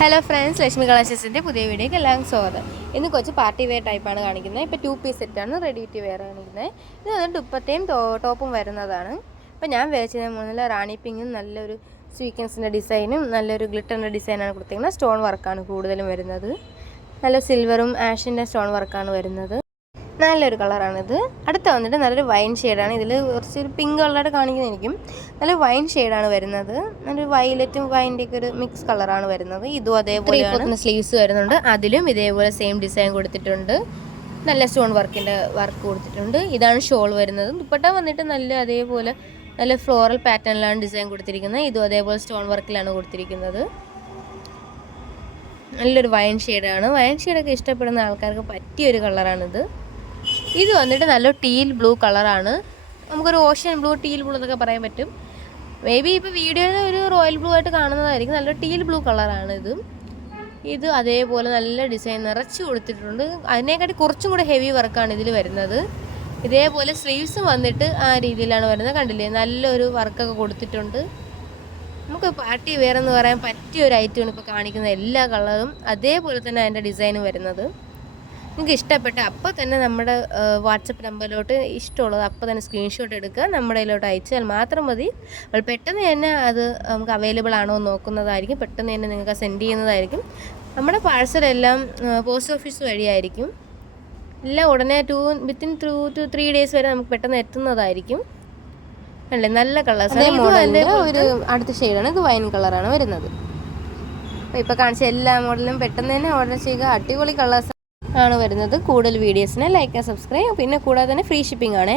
Hello friends, Lakshmi കളക്ഷൻസിൻ്റെ പുതിയ വീഡിയോക്ക് എല്ലാവർക്കും സ്വാഗതം. ഇന്ന് കുറച്ച് പാർട്ടി വെയർ ടൈപ്പാണ് കാണിക്കുന്നത്. ഇപ്പോൾ 2 പീസ് സെറ്റാണ് റെഡി ടു വെയർ കാണിക്കുന്നത്. ഇത് വന്നിട്ട് ദുപ്പട്ടയും ടോപ്പും വരുന്നതാണ്. ഇപ്പോൾ ഞാൻ വേടിച്ചത് മുന്നിൽ റാണി പിങ്കും നല്ലൊരു സ്വീക്വൻസിൻ്റെ ഡിസൈനും നല്ലൊരു ഗ്ലിറ്ററിൻ്റെ ഡിസൈനാണ് കൊടുത്തിരിക്കുന്നത്. സ്റ്റോൺ വർക്കാണ് കൂടുതലും വരുന്നത്. നല്ല സിൽവറും ആഷിൻ്റെ സ്റ്റോൺ വർക്കാണ് വരുന്നത്. നല്ലൊരു കളറാണിത്. അടുത്ത വന്നിട്ട് നല്ലൊരു വൈൻ ഷെയ്ഡാണ്. ഇതിൽ കുറച്ചൊരു പിങ്ക് കളറായിട്ട് കാണിക്കുന്നതായിരിക്കും. നല്ല വൈൻ ഷെയ്ഡാണ് വരുന്നത്. നല്ലൊരു വയലറ്റും വൈൻ്റെയൊക്കെ ഒരു മിക്സ് കളറാണ് വരുന്നത്. ഇതും അതേപോലെ സ്ലീവ്സ് വരുന്നുണ്ട്. അതിലും ഇതേപോലെ സെയിം ഡിസൈൻ കൊടുത്തിട്ടുണ്ട്. നല്ല സ്റ്റോൺ വർക്കിൻ്റെ വർക്ക് കൊടുത്തിട്ടുണ്ട്. ഇതാണ് ഷോൾ വരുന്നത്. ദുപ്പട്ട വന്നിട്ട് അതേപോലെ നല്ല ഫ്ലോറൽ പാറ്റേണിലാണ് ഡിസൈൻ കൊടുത്തിരിക്കുന്നത്. ഇതും അതേപോലെ സ്റ്റോൺ വർക്കിലാണ് കൊടുത്തിരിക്കുന്നത്. നല്ലൊരു വൈൻ ഷെയ്ഡാണ്. വൈൻ ഷെയ്ഡൊക്കെ ഇഷ്ടപ്പെടുന്ന ആൾക്കാർക്ക് പറ്റിയൊരു കളറാണിത്. ഇത് വന്നിട്ട് നല്ല ടീൽ ബ്ലൂ കളറാണ്. നമുക്കൊരു ഓഷ്യൻ ബ്ലൂ, ടീൽ ബ്ലൂ എന്നൊക്കെ പറയാൻ പറ്റും. മേ ബി ഇപ്പോൾ വീഡിയോയിൽ ഒരു റോയൽ ബ്ലൂ ആയിട്ട് കാണുന്നതായിരിക്കും. നല്ല ടീൽ ബ്ലൂ കളറാണ് ഇത് അതേപോലെ നല്ല ഡിസൈൻ നിറച്ച് കൊടുത്തിട്ടുണ്ട്. അതിനെക്കാട്ടി കുറച്ചും കൂടെ ഹെവി വർക്കാണ് ഇതിൽ വരുന്നത്. ഇതേപോലെ സ്ലീവ്സും വന്നിട്ട് ആ രീതിയിലാണ് വരുന്നത്. കണ്ടില്ലേ, നല്ലൊരു വർക്കൊക്കെ കൊടുത്തിട്ടുണ്ട്. നമുക്ക് പാർട്ടി വെയർ എന്ന് പറയാൻ പറ്റിയൊരു ഐറ്റമാണ് ഇപ്പോൾ കാണിക്കുന്ന എല്ലാ കളറും. അതേപോലെ തന്നെ അതിൻ്റെ ഡിസൈനും വരുന്നത്. നിങ്ങൾക്ക് ഇഷ്ടപ്പെട്ട അപ്പോൾ തന്നെ നമ്മുടെ വാട്സപ്പ് നമ്പറിലോട്ട് ഇഷ്ടമുള്ളത് അപ്പോൾ തന്നെ സ്ക്രീൻഷോട്ട് എടുക്കുക, നമ്മുടെ ഇതിലോട്ട് അയച്ചാൽ മാത്രം മതി. അപ്പോൾ പെട്ടെന്ന് തന്നെ അത് നമുക്ക് അവൈലബിൾ ആണോ എന്ന് നോക്കുന്നതായിരിക്കും. പെട്ടെന്ന് തന്നെ നിങ്ങൾക്ക് സെൻഡ് ചെയ്യുന്നതായിരിക്കും. നമ്മുടെ പാഴ്സലെല്ലാം പോസ്റ്റ് ഓഫീസ് വഴിയായിരിക്കും. എല്ലാം ഉടനെ വിത്തിൻ 2 to 3 days വരെ നമുക്ക് പെട്ടെന്ന് എത്തുന്നതായിരിക്കും. അല്ലേ, നല്ല കളേഴ്സ്. ഒരു അടുത്ത ഷെയ്ഡാണ്. ഇത് വൈൻ കളറാണ് വരുന്നത്. അപ്പോൾ ഇപ്പോൾ കാണിച്ച എല്ലാ മോഡലും പെട്ടെന്ന് തന്നെ ഓർഡർ ചെയ്യുക. അടിപൊളി കളേഴ്സ് ആണ് വരുന്നത്. കൂടുതൽ വീഡിയോസിന് ലൈക്ക് ആൻഡ് സബ്സ്ക്രൈബ്. പിന്നെ കൂടാതെ തന്നെ ഫ്രീ ഷിപ്പിംഗ് ആണ്.